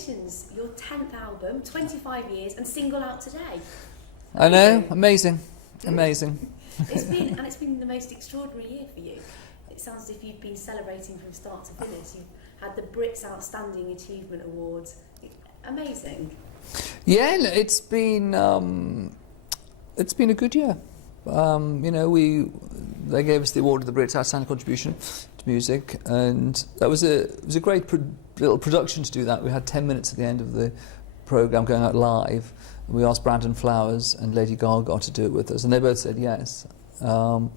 congratulations, your 10th album, 25 years, and single out today. I know, amazing. It's been the most extraordinary year for you. It sounds as if you've been celebrating from start to finish. You've had the Brit's Outstanding Achievement Award. Amazing. Yeah, it's been a good year. They gave us the award of the Brit's Outstanding Contribution to Music, and it was a great little production to do that. We had 10 minutes at the end of the programme going out live. We asked Brandon Flowers and Lady Gaga to do it with us, and they both said yes. And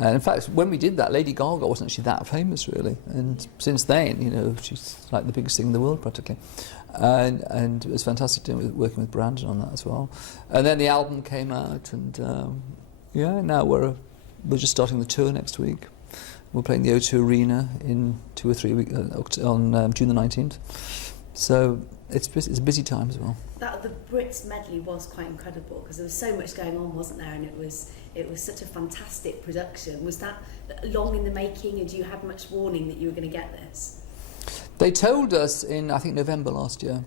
in fact, when we did that, Lady Gaga wasn't actually that famous, really. And since then, she's like the biggest thing in the world, practically. And it was fantastic working with Brandon on that as well. And then the album came out, and now we're just starting the tour next week. We're playing the O2 Arena in 2 or 3 weeks on June the 19th. So it's a busy time as well. The Brits medley was quite incredible because there was so much going on, wasn't there? And it was such a fantastic production. Was that long in the making, and you had much warning that you were going to get this? They told us in, I think, November last year,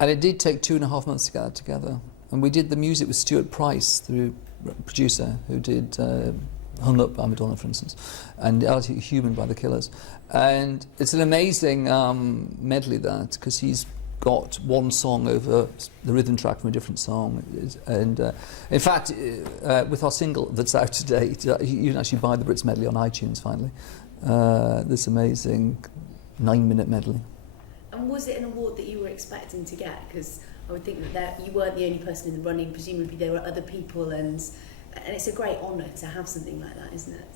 and it did take 2.5 months to get that together. And we did the music with Stuart Price, the producer, who did Hung Up by Madonna, for instance, and Human by The Killers. And it's an amazing medley, that, because he's got one song over the rhythm track from a different song. And in fact, with our single that's out today, you can actually buy the Brits medley on iTunes finally. This amazing 9-minute medley. And was it an award that you were expecting to get? Because I would think that you weren't the only person in the running. Presumably there were other people, and it's a great honour to have something like that, isn't it?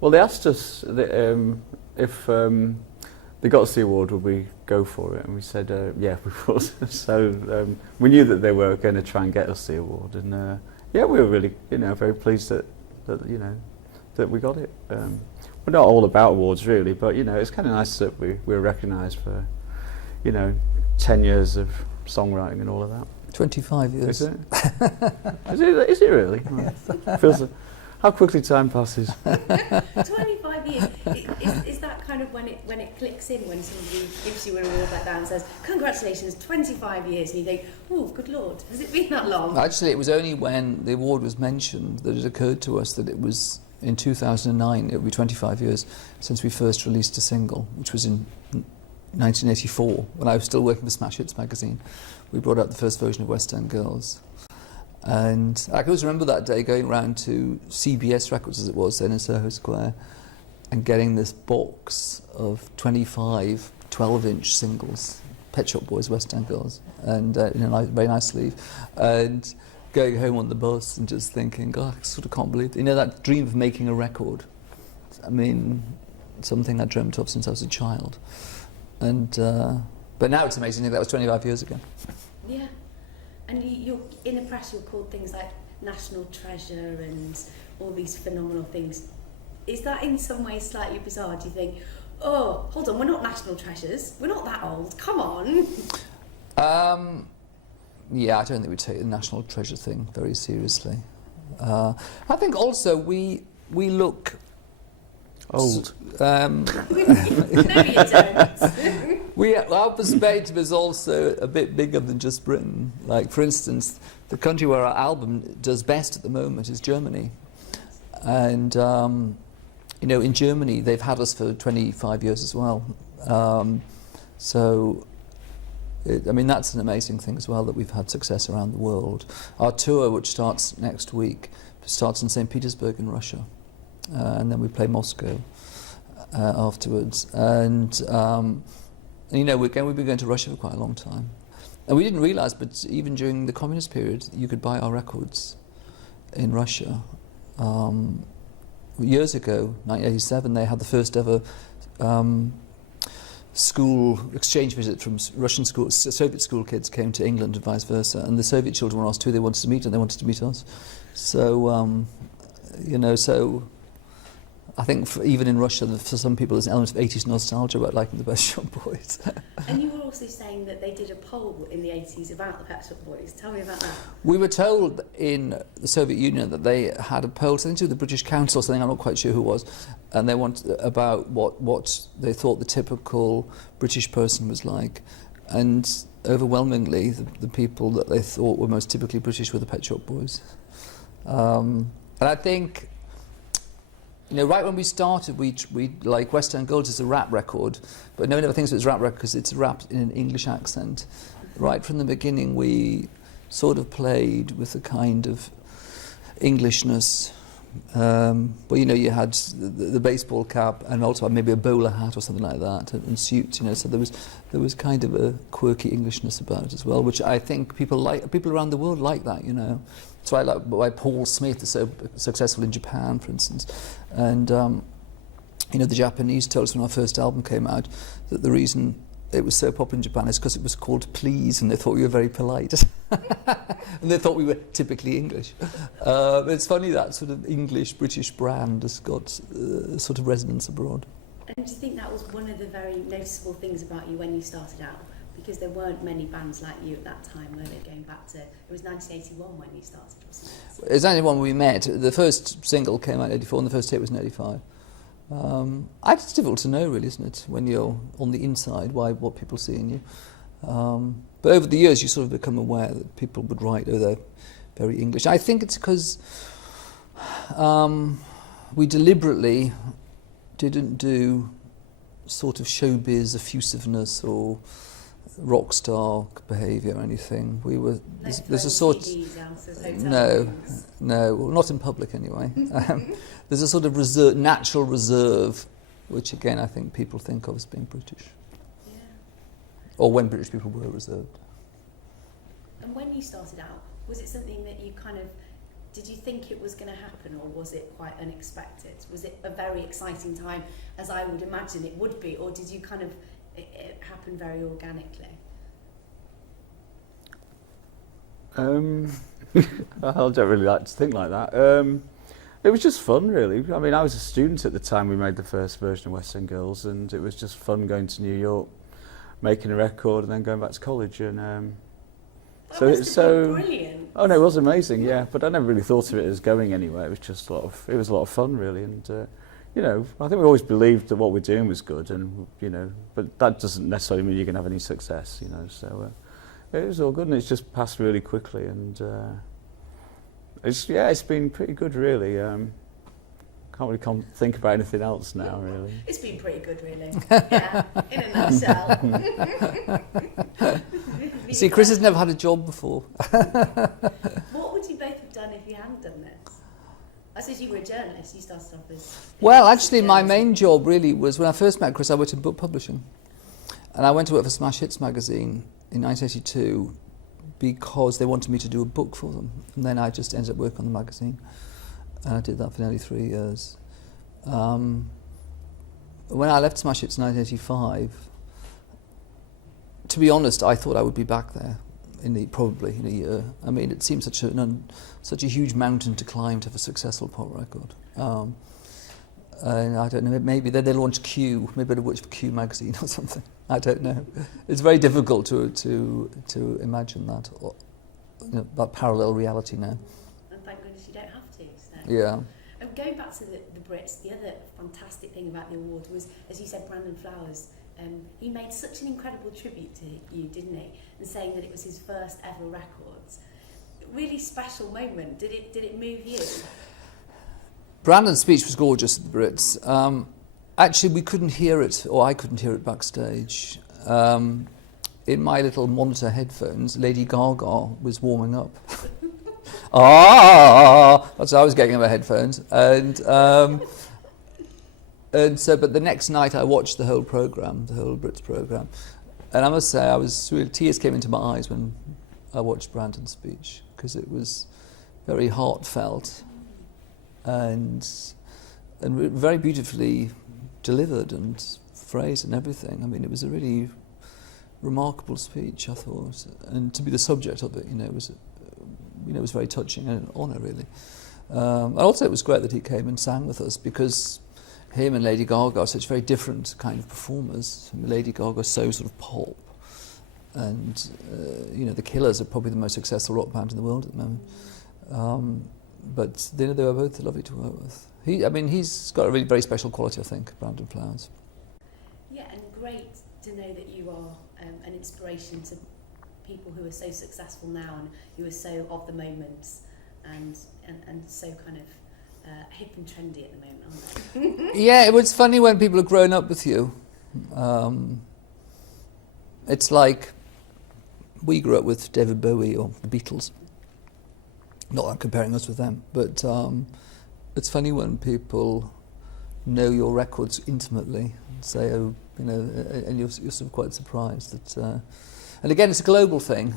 Well, they asked us if they got us the award, would we go for it? And we said, yeah, we would. So we knew that they were going to try and get us the award, and we were really, very pleased that we got it. We're not all about awards, really, but it's kind of nice that we were recognised for 10 years of songwriting and all of that. 25 years. Is it? Is it really? Feels how quickly time passes. 25 years. Is that kind of when it clicks in, when somebody gives you an award like that and says, congratulations, 25 years, and you think, oh, good Lord, has it been that long? Actually, it was only when the award was mentioned that it occurred to us that it was in 2009, it would be 25 years since we first released a single, which was in 1984, when I was still working for Smash Hits magazine. We brought out the first version of West End Girls. And I can always remember that day going around to CBS Records, as it was then, in Soho Square, and getting this box of 25 12-inch singles, Pet Shop Boys, West End Girls, and in a very nice sleeve, and going home on the bus and just thinking, God, I sort of can't believe it. That dream of making a record. I mean, something I dreamt of since I was a child. And but now it's amazing that was 25 years ago. Yeah. And you're in the press, you're called things like national treasure and all these phenomenal things. Is that in some ways slightly bizarre? Do you think, oh, hold on, we're not national treasures, we're not that old, come on? Yeah, I don't think we take the national treasure thing very seriously. I think also we look old. No, you don't. Our perspective is also a bit bigger than just Britain. Like, for instance, the country where our album does best at the moment is Germany. And, in Germany, they've had us for 25 years as well. That's an amazing thing as well, that we've had success around the world. Our tour, which starts next week, starts in St. Petersburg in Russia. And then we play Moscow afterwards. And, we've been going to Russia for quite a long time. And we didn't realise, but even during the communist period, you could buy our records in Russia. Years ago, 1987, they had the first ever school exchange visit from Russian schools. Soviet school kids came to England and vice versa, and the Soviet children were asked who they wanted to meet, and they wanted to meet us. So, I think even in Russia, for some people, there's an element of 80s nostalgia about liking the Pet Shop Boys. And you were also saying that they did a poll in the 80s about the Pet Shop Boys. Tell me about that. We were told in the Soviet Union that they had a poll, something to do with the British Council, something I'm not quite sure who was, and they wanted about what they thought the typical British person was like. And overwhelmingly, the people that they thought were most typically British were the Pet Shop Boys. And I think, right when we started, we like West End Girls is a rap record, but no one ever thinks it's a rap record because it's rap in an English accent. Right from the beginning, we sort of played with a kind of Englishness. But you had the baseball cap and also maybe a bowler hat or something like that, and suits. So there was kind of a quirky Englishness about it as well, which I think people around the world like that. That's why Paul Smith is so successful in Japan, for instance, and the Japanese told us when our first album came out that the reason it was so popular in Japan is because it was called Please, and they thought we were very polite. And they thought we were typically English. It's funny that sort of English-British brand has got sort of resonance abroad. And do you think that was one of the very noticeable things about you when you started out? Because there weren't many bands like you at that time, were there? Going back to, it was 1981 when you started, wasn't it? It was only when we met. The first single came out in 84 and the first hit was in 85. It's difficult to know, really, isn't it, when you're on the inside, what people see in you. But over the years, you sort of become aware that people would write, oh, they're very English. I think it's because we deliberately didn't do sort of showbiz effusiveness or rock star behaviour or anything. We were there's a sort no, well, not in public anyway. There's a sort of natural reserve, which again I think people think of as being British. Yeah. Or when British people were reserved. And when you started out, was it something that you did you think it was going to happen, or was it quite unexpected? Was it a very exciting time, as I would imagine it would be, or did you it happened very organically? I don't really like to think like that. It was just fun, really. I mean, I was a student at the time we made the first version of West End Girls, and it was just fun going to New York, making a record, and then going back to college. And That must have been brilliant. Oh no, it was amazing, yeah. But I never really thought of it as going anywhere. It was just it was a lot of fun, really, and. I think we always believed that what we're doing was good, and but that doesn't necessarily mean you're going to have any success, So it was all good, and it's just passed really quickly, and it's been pretty good, really. Can't really think about anything else now, really. It's been pretty good, really. Yeah, in a nutshell. See, Chris has never had a job before. What would you both have done if you hadn't done this? I suppose you were a journalist, you started off as... Well, actually, my main job really was, when I first met Chris, I worked in book publishing. And I went to work for Smash Hits magazine in 1982 because they wanted me to do a book for them. And then I just ended up working on the magazine. And I did that for nearly 3 years. When I left Smash Hits in 1985, to be honest, I thought I would be back there probably in a year. I mean, it seems such a huge mountain to climb to have a successful pop record. And I don't know, maybe then they launched Q, maybe I'd have worked for Q magazine or something. I don't know. It's very difficult to imagine that, that parallel reality now. And thank goodness you don't have to. So. Yeah. And going back to the Brits, the other fantastic thing about the award was, as you said, Brandon Flowers. He made such an incredible tribute to you, didn't he? And saying that it was his first ever records. Really special moment. Did it move you? Brandon's speech was gorgeous at the Brits. Actually, we couldn't hear it, or I couldn't hear it backstage. In my little monitor headphones, Lady Gaga was warming up. That's how I was getting in my headphones. And so, but the next night I watched the whole Brits program, and I must say tears came into my eyes when I watched Brandon's speech, because it was very heartfelt and very beautifully delivered and phrased and everything. I mean, it was a really remarkable speech, I thought, and to be the subject of it, it was very touching and an honour, really. And also, it was great that he came and sang with us, because him and Lady Gaga are such very different kind of performers. I mean, Lady Gaga is so sort of pop, and the Killers are probably the most successful rock band in the world at the moment. But they were both lovely to work with. He's got a really very special quality, I think, Brandon Flowers. Yeah, and great to know that you are an inspiration to people who are so successful now and who are so of the moment and so kind of hip and trendy at the moment, aren't they? Yeah, it was funny when people have grown up with you. It's like we grew up with David Bowie or the Beatles. Not that I'm comparing us with them, but it's funny when people know your records intimately and say, oh, and you're sort of quite surprised that. And again, it's a global thing.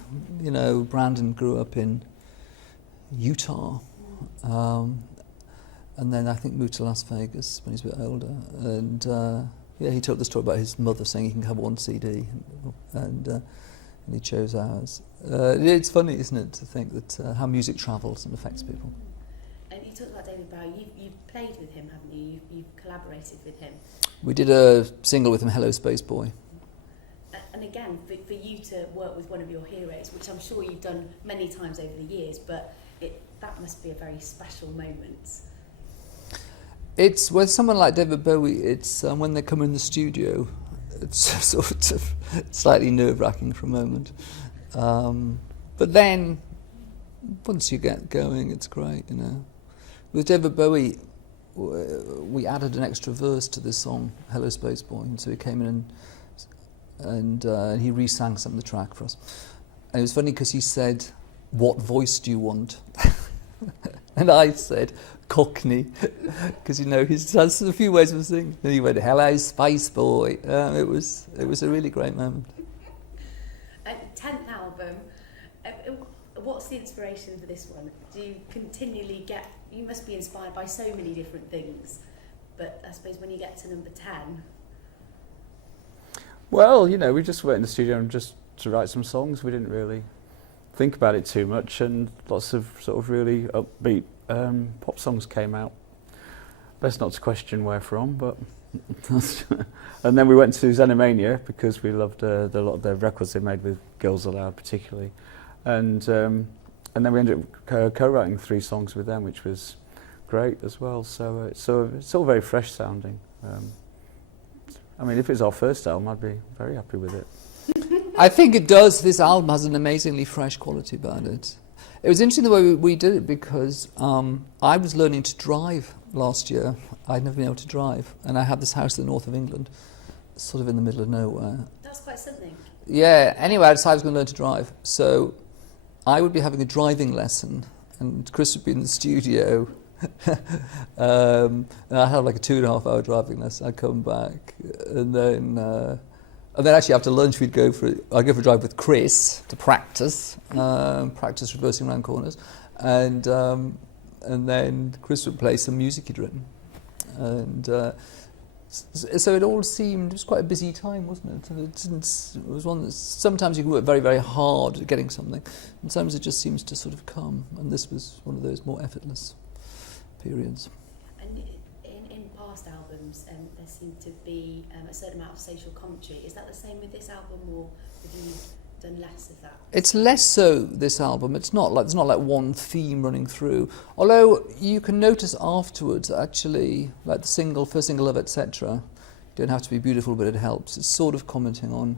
Brandon grew up in Utah, and then I think moved to Las Vegas when he was a bit older. And he told the story about his mother saying he can have one CD, and he chose ours. It's funny, isn't it, to think that how music travels and affects people. And you talked about David Bowie. You've played with him, haven't you? You've collaborated with him. We did a single with him, Hello Space Boy. And again, for you to work with one of your heroes, which I'm sure you've done many times over the years, but that must be a very special moment. It's with someone like David Bowie, it's when they come in the studio, it's sort of slightly nerve-wracking for a moment. But then, once you get going, it's great, With David Bowie, we added an extra verse to this song, Hello Space Boy, and so he came in and he re-sang some of the track for us. And it was funny because he said, "What voice do you want?" And I said, "Cockney," because he has a few ways of singing. And he went, "Hello Space Boy." It was a really great moment. 10th album. What's the inspiration for this one? Do you continually you must be inspired by so many different things, but I suppose when you get to number 10... Well, we just went in the studio and just to write some songs. We didn't really think about it too much, and lots of sort of really upbeat pop songs came out. Best not to question where from, but... And then we went to Xenomania because we loved a lot of their records they made with Girls Aloud particularly. And then we ended up co-writing 3 songs with them, which was great as well. So it's all very fresh sounding. If it's our first album, I'd be very happy with it. I think it does. This album has an amazingly fresh quality about it. It was interesting the way we did it because I was learning to drive last year. I'd never been able to drive, and I had this house in the north of England, sort of in the middle of nowhere. That's quite something. Yeah, anyway, I decided I was going to learn to drive. So I would be having a driving lesson, and Chris would be in the studio. And I had like a 2.5-hour driving lesson. I'd come back, and then actually after lunch I'd go for a drive with Chris to practice reversing around corners, and then Chris would play some music he'd written, and so it was quite a busy time, wasn't it? And it was one that sometimes you can work very, very hard at getting something, and sometimes it just seems to sort of come, and this was one of those more effortless periods. And in past albums, there seemed to be a certain amount of social commentary. Is that the same with this album, or have you done less of that? It's less so this album. It's not like there's not like one theme running through. Although you can notice afterwards, actually, like the first single, Love Etc. Don't have to be beautiful, but it helps. It's sort of commenting on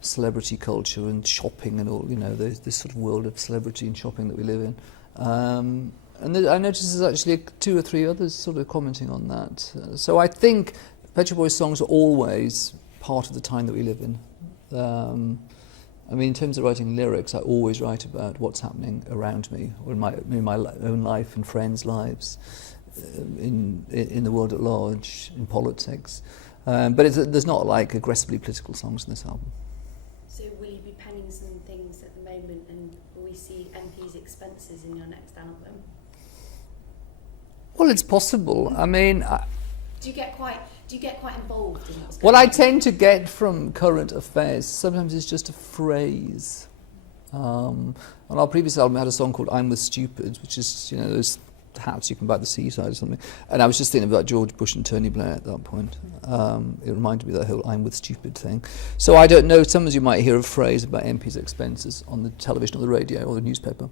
celebrity culture and shopping and all. This sort of world of celebrity and shopping that we live in. And I noticed there's actually 2 or 3 others sort of commenting on that. So I think Pet Shop Boys songs are always part of the time that we live in. In terms of writing lyrics, I always write about what's happening around me, or in my own life and friends' lives, in the world at large, in politics. But there's not like aggressively political songs in this album. So will you be penning some things at the moment, and will we see MP's expenses in your next album? Well, it's possible. Do you get quite involved in what's going what on? I tend to get from current affairs, sometimes it's just a phrase. On our previous album, we had a song called I'm With Stupid, which is, those hats you can buy at the seaside or something. And I was just thinking about George Bush and Tony Blair at that point. It reminded me of that whole "I'm with stupid" thing. So I don't know. Sometimes you might hear a phrase about MPs' expenses on the television or the radio or the newspaper,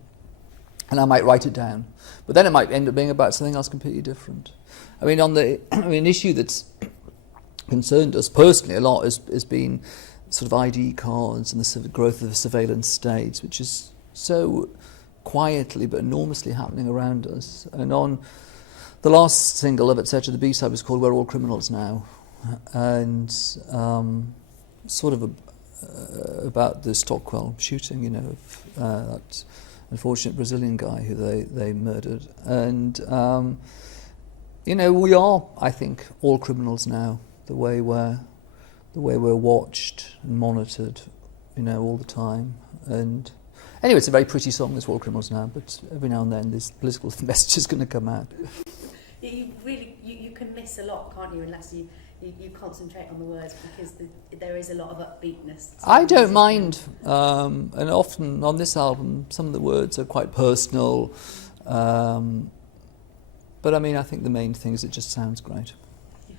and I might write it down. But then it might end up being about something else completely different. I mean, an issue that's concerned us personally a lot has been sort of ID cards and the growth of the surveillance states, which is so quietly but enormously happening around us. And on the last single of Etc., the B-side was called "We're All Criminals Now," and sort of about the Stockwell shooting, of that unfortunate Brazilian guy who they murdered. And we are, I think, all criminals now. The way we're watched and monitored, all the time. And anyway, it's a very pretty song, this "We're All Criminals Now," but every now and then this political message is going to come out. You can miss a lot, can't you, unless you concentrate on the words, because there is a lot of upbeatness. I don't mind, and often on this album some of the words are quite personal, but I mean, I think the main thing is it just sounds great. Yeah.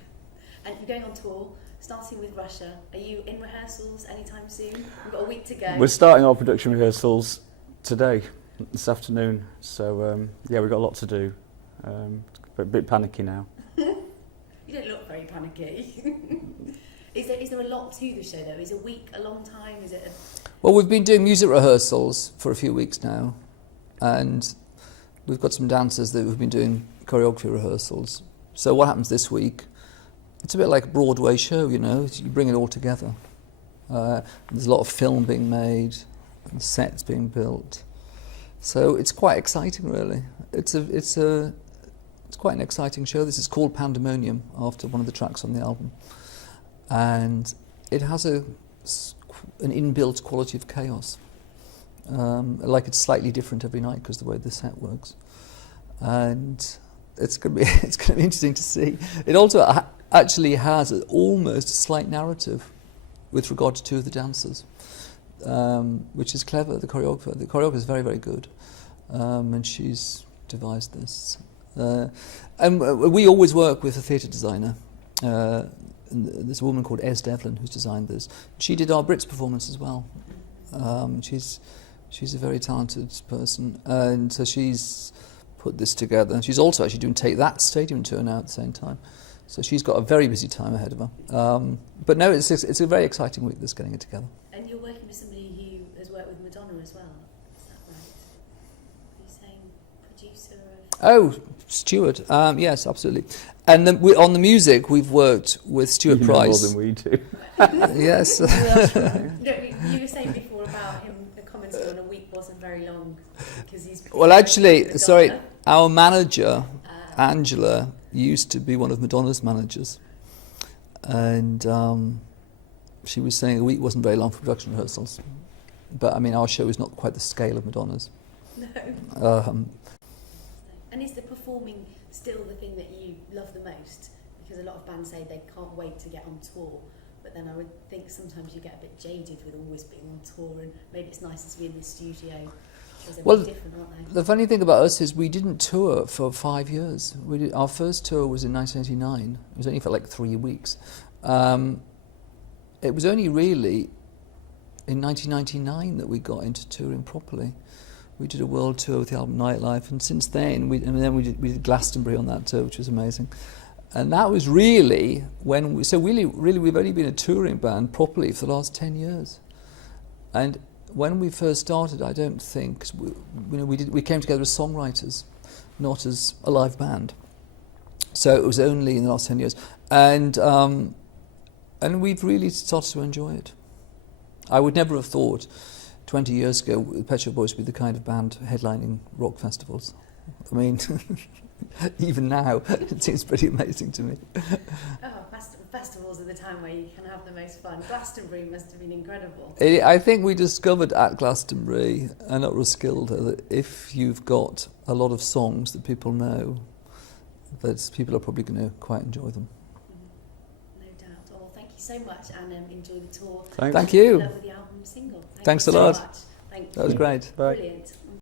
And you're going on tour, starting with Russia. Are you in rehearsals anytime soon? We've got a week to go. We're starting our production rehearsals today, this afternoon, so we've got a lot to do. A bit panicky now. You don't look very panicky. Is there a lot to the show though? Is a week a long time? Is it? Well, we've been doing music rehearsals for a few weeks now, and we've got some dancers that we've been doing choreography rehearsals. So what happens this week? It's a bit like a Broadway show, you bring it all together. There's a lot of film being made, and sets being built. So it's quite exciting, really. It's quite an exciting show. This is called Pandemonium, after one of the tracks on the album. And it has an inbuilt quality of chaos. Like it's slightly different every night because of the way the set works. And it's going to be interesting to see. It also actually has almost a slight narrative with regard to two of the dancers, which is clever. The choreographer is very, very good, and she's devised this. And we always work with a theatre designer. There's a woman called Ez Devlin who's designed this. She did our Brit's performance as well. She's a very talented person, and so she's put this together. She's also actually doing Take That stadium tour now at the same time. So she's got a very busy time ahead of her. But no, it's a very exciting week that's getting it together. And you're working with somebody who has worked with Madonna as well, is that right? Are you saying producer of... Oh, Stuart, yes, absolutely. And then on the music, we've worked with Stuart Price. More than we do. Yes. You were saying before about him commenting on a week wasn't very long because he's... Well, actually, sorry, our manager, Angela, used to be one of Madonna's managers. And she was saying a week wasn't very long for production rehearsals. But, I mean, our show is not quite the scale of Madonna's. No. And is the performing still the thing that you love the most? Because a lot of bands say they can't wait to get on tour, but then I would think sometimes you get a bit jaded with always being on tour, and maybe it's nicer to be in the studio. Well, different, aren't they? The funny thing about us is we didn't tour for 5 years. Our first tour was in 1989. It was only for like 3 weeks. It was only really in 1999 that we got into touring properly. We did a world tour with the album Nightlife, and since then, we did Glastonbury on that tour, which was amazing. And that was really when really we've only been a touring band properly for the last 10 years. And when we first started, I don't think we came together as songwriters, not as a live band. So it was only in the last 10 years, and we've really started to enjoy it. I would never have thought 20 years ago Pet Shop Boys would be the kind of band headlining rock festivals. I mean, even now, it seems pretty amazing to me. Oh, festivals are the time where you can have the most fun. Glastonbury must have been incredible. I think we discovered at Glastonbury and at Roskilde that if you've got a lot of songs that people know, that people are probably going to quite enjoy them. No doubt. Well, thank you so much, and enjoy the tour. Thank you. Good luck with the album single. Thanks a so lot. Much. Thank you. That was great. Bye. Brilliant.